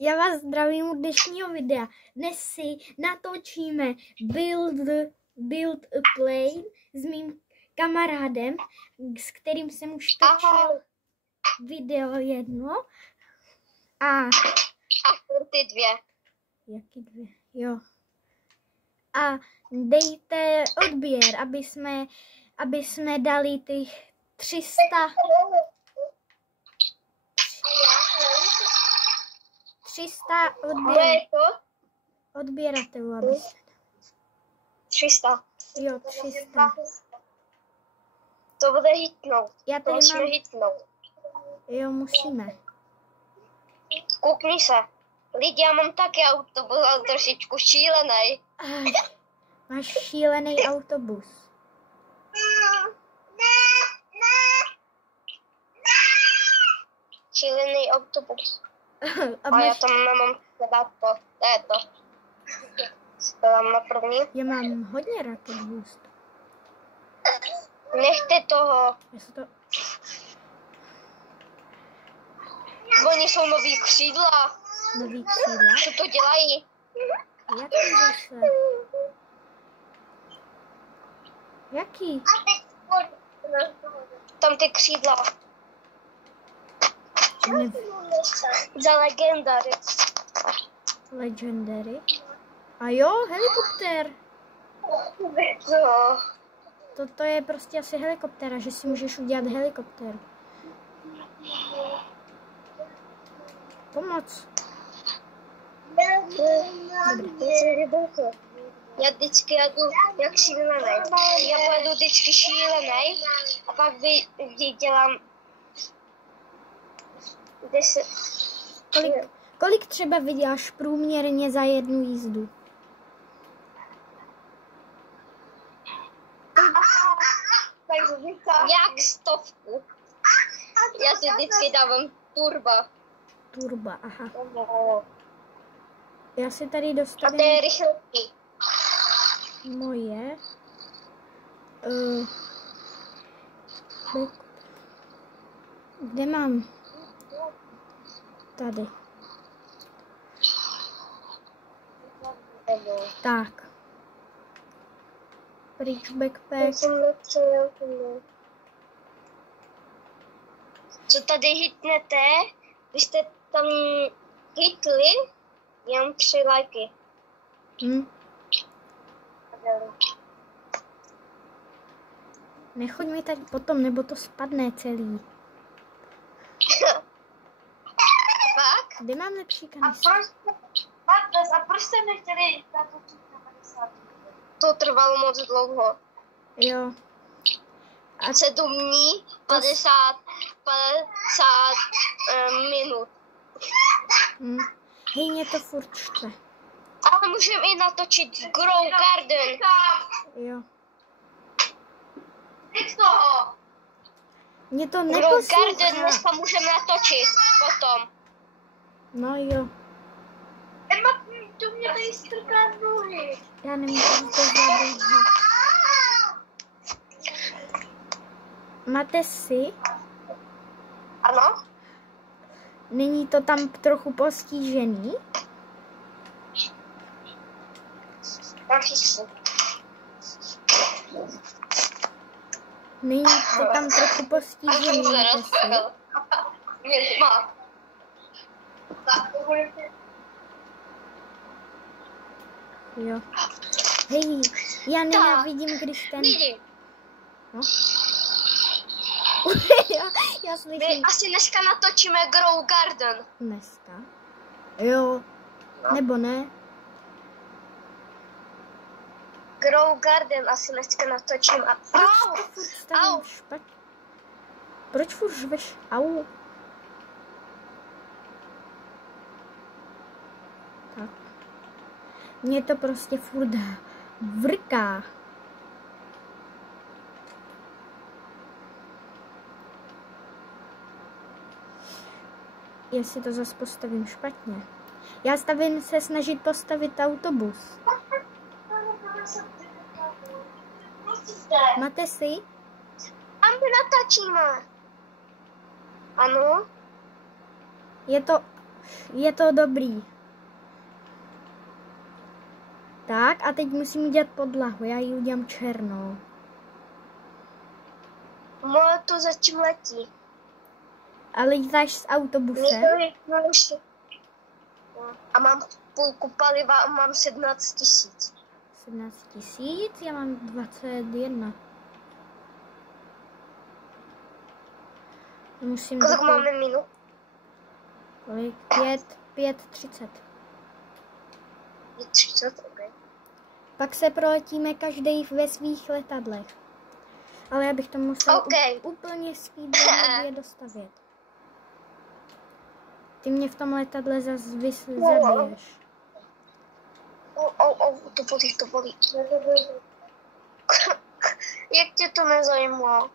Já vás zdravím u dnešního videa. Dnes si natočíme build a plane s mým kamarádem, s kterým jsem už točil video jedno. A ty dvě. Jaký dvě? Jo. A dejte odběr, aby jsme dali těch 300 odběratelů, aby se... 300. Jo, 300. To bude hitnout. Já To tady musíme mám... hitnout. Jo, musíme. Koukni se. Lidi, já mám taky autobus, ale trošičku šílený. Máš šílený autobus. Šílený autobus. A já tam nemám sedátko. To je to. To dám na první. Já mám hodně rocket boost. Nechte toho. Oni jsou nový křídla. Nový křídla? Co to dělají? Jaký zase? Jaký? Tam ty křídla. Za legendary. Legendary? A jo, helikoptér. No. Toto je prostě asi helikoptéra, že si můžeš udělat helikoptéru. Pomoc. Já vždycky jedu jak šílený. Já pojedu vždycky šílený a pak dělám 10. Kolik třeba vyděláš průměrně za jednu jízdu? Jak 100. Já si vždycky dávám turba. Turba, aha. Já si tady A dostavím... to je rychlý. Moje. Kde mám? Tady. Tak. Pryč backpack. Co tady hitnete? Když jste tam hitli, jen 3 lajky. Nechoď mi tady potom, nebo to spadne celý. Fakt? Kde mám lepší kanistr? A proč jste nechtěli natočit na 50? To trvalo moc dlouho. Jo. A 7 dní, 50 minut. Hej, mě to furt štve. Ale můžeme i natočit Grow Garden. Jo. Nic toho! Mě to Grow neposlouchá. Garden dneska můžeme natočit potom. No jo. Emma, tu mě tady strká nohy. Já nemůžu to zabít. Máte si? Ano? Není to tam trochu postižený? Není to tam trochu postižený, máte si? Jo. Hej, já nenávidím, když ten... No. já slyším. My asi dneska natočíme Grow Garden. Dneska? Jo. No. Nebo ne? Grow Garden asi dneska natočím. Au! Proč furt žveš? Au. Tak. Mě to prostě furt vrká. Já si to zase postavím špatně. Já se snažit postavit autobus. Máte si? A my natočíme. Ano. Je to dobrý. Tak a teď musím udělat podlahu. Já ji udělám černou. Moje to zatím letí. A lítáš s autobusem? A mám půlku paliva a mám 17 000. 17 000? Já mám 21. Musím Kolik máme minut? Kolik? 5:30. 30, ok. Pak se proletíme každý ve svých letadlech. Ale já bych to musel úplně speedrunově dostavět. Ty mě v tom letadle zase zabiješ. To bolí. Jak tě to nezajímá?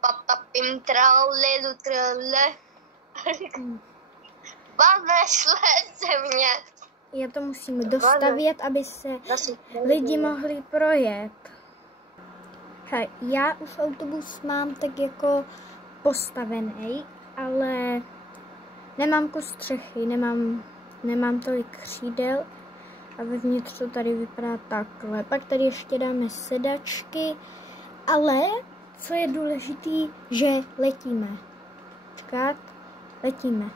Patapim tralelu trale. Nesle se mě. Já to musím dostavět, aby se lidi mohli projet. Hej, já už autobus mám tak jako postavený, ale nemám kus střechy, nemám tolik křídel a vevnitř to tady vypadá takhle. Pak tady ještě dáme sedačky, ale co je důležitý, že letíme. Čekat, letíme.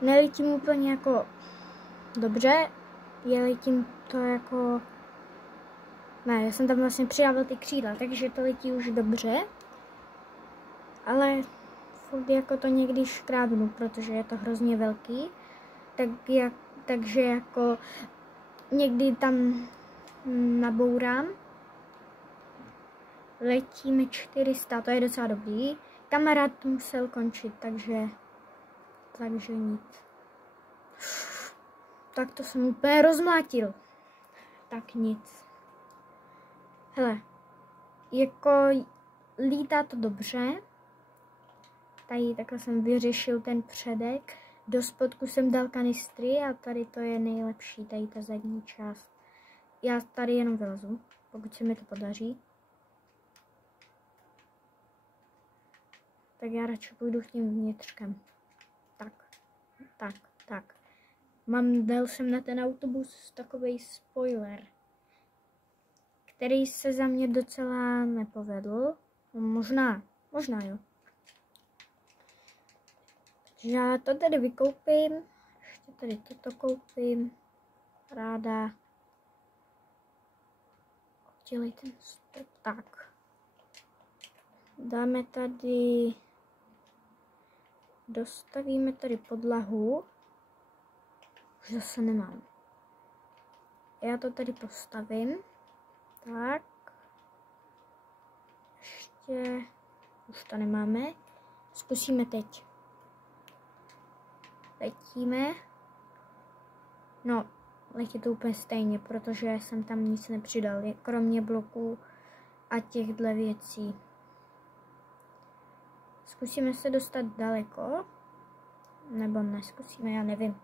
Neletím úplně jako dobře, letím to jako... Ne, já jsem tam vlastně přidával ty křídla, takže to letí už dobře. Ale furt jako to někdy škrábnu, protože je to hrozně velký. Takže jako někdy tam nabourám. Letíme 400, to je docela dobrý. Kamarád musel končit, takže nic. Tak to jsem úplně rozmlátil. Tak nic. Hele, jako lítá to dobře. Tady takhle jsem vyřešil ten předek. Do spodku jsem dal kanistry a tady to je nejlepší, tady ta zadní část. Já tady jenom vylezu, pokud se mi to podaří. Tak já radši půjdu tím vnitřkem. Tak. Dal jsem na ten autobus takovej spoiler, který se za mě docela nepovedl. No, možná jo. Takže já to tady vykoupím. Ještě tady toto koupím. Ráda. Dělej ten stop. Tak. Dáme tady... Dostavíme tady podlahu. Už zase nemám. Já to tady postavím. Tak. Ještě... Už to nemáme. Zkusíme teď. Letíme. No, letí to úplně stejně, protože jsem tam nic nepřidal, kromě bloků a těchto věcí. Zkusíme se dostat daleko. Nebo neskusíme, já nevím.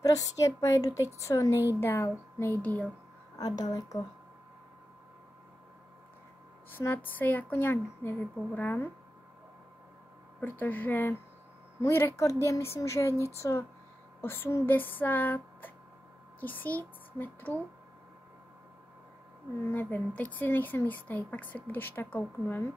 Prostě pojedu teď co nejdýl a daleko. Snad se jako nějak nevybourám, protože můj rekord je, myslím, že něco 80 000 metrů. Nevím, teď si nejsem jistý, pak se když tak kouknu.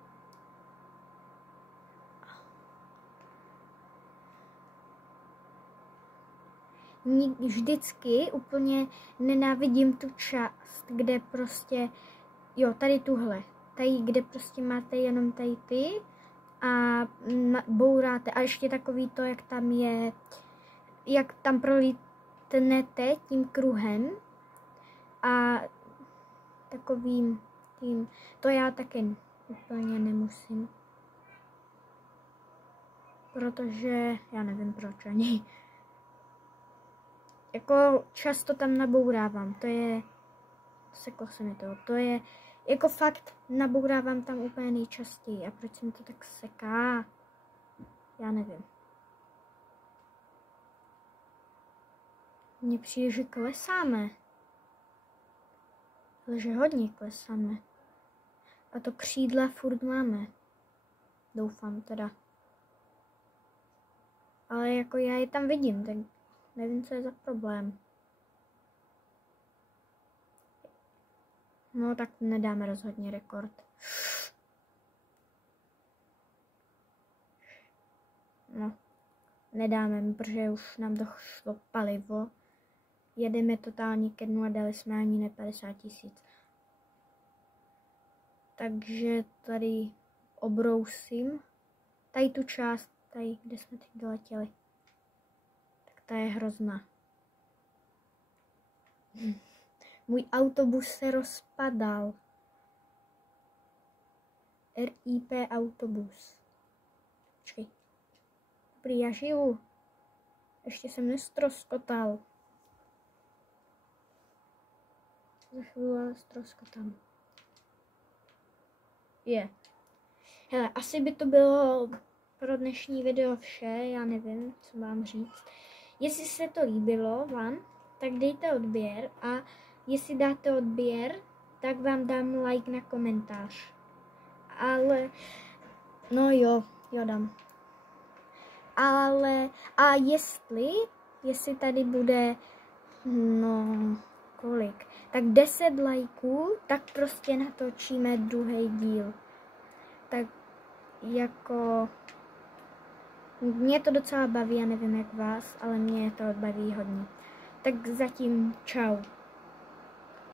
Vždycky úplně nenávidím tu část, kde prostě, jo, tady tuhle, tady, kde prostě máte jenom tady ty a bouráte a ještě takový to, jak tam je, jak tam prolítnete tím kruhem a takovým tím, to já taky úplně nemusím, protože já nevím proč ani. Jako často tam nabourávám, seklo se mi to je, jako fakt nabourávám tam úplně nejčastěji a proč se mi to tak seká, já nevím. Mně přijde, že klesáme, ale že hodně klesáme. A to křídla furt máme. Doufám teda. Ale jako já je tam vidím, tak nevím, co je za problém. No tak nedáme rozhodně rekord. No, nedáme, protože už nám došlo palivo. Jedeme totálně ke dnu a dali jsme ani ne 50 000. Takže tady obrousím. Tady tu část, tady, kde jsme teď doletěli. Tak ta je hrozná. Můj autobus se rozpadal. RIP autobus. Počkej. Dobrý, já žiju. Ještě jsem nestroskotal. Za chvíli ztroskotám. Je. Hele, asi by to bylo pro dnešní video vše, já nevím, co mám říct. Jestli se to líbilo vám, tak dejte odběr a jestli dáte odběr, tak vám dám like na komentář. Ale, no jo dám. Ale, a jestli tady bude, no, kolik, tak 10 lajků, tak prostě natočíme druhý díl. Tak jako, mě to docela baví, já nevím jak vás, ale mě to baví hodně. Tak zatím čau.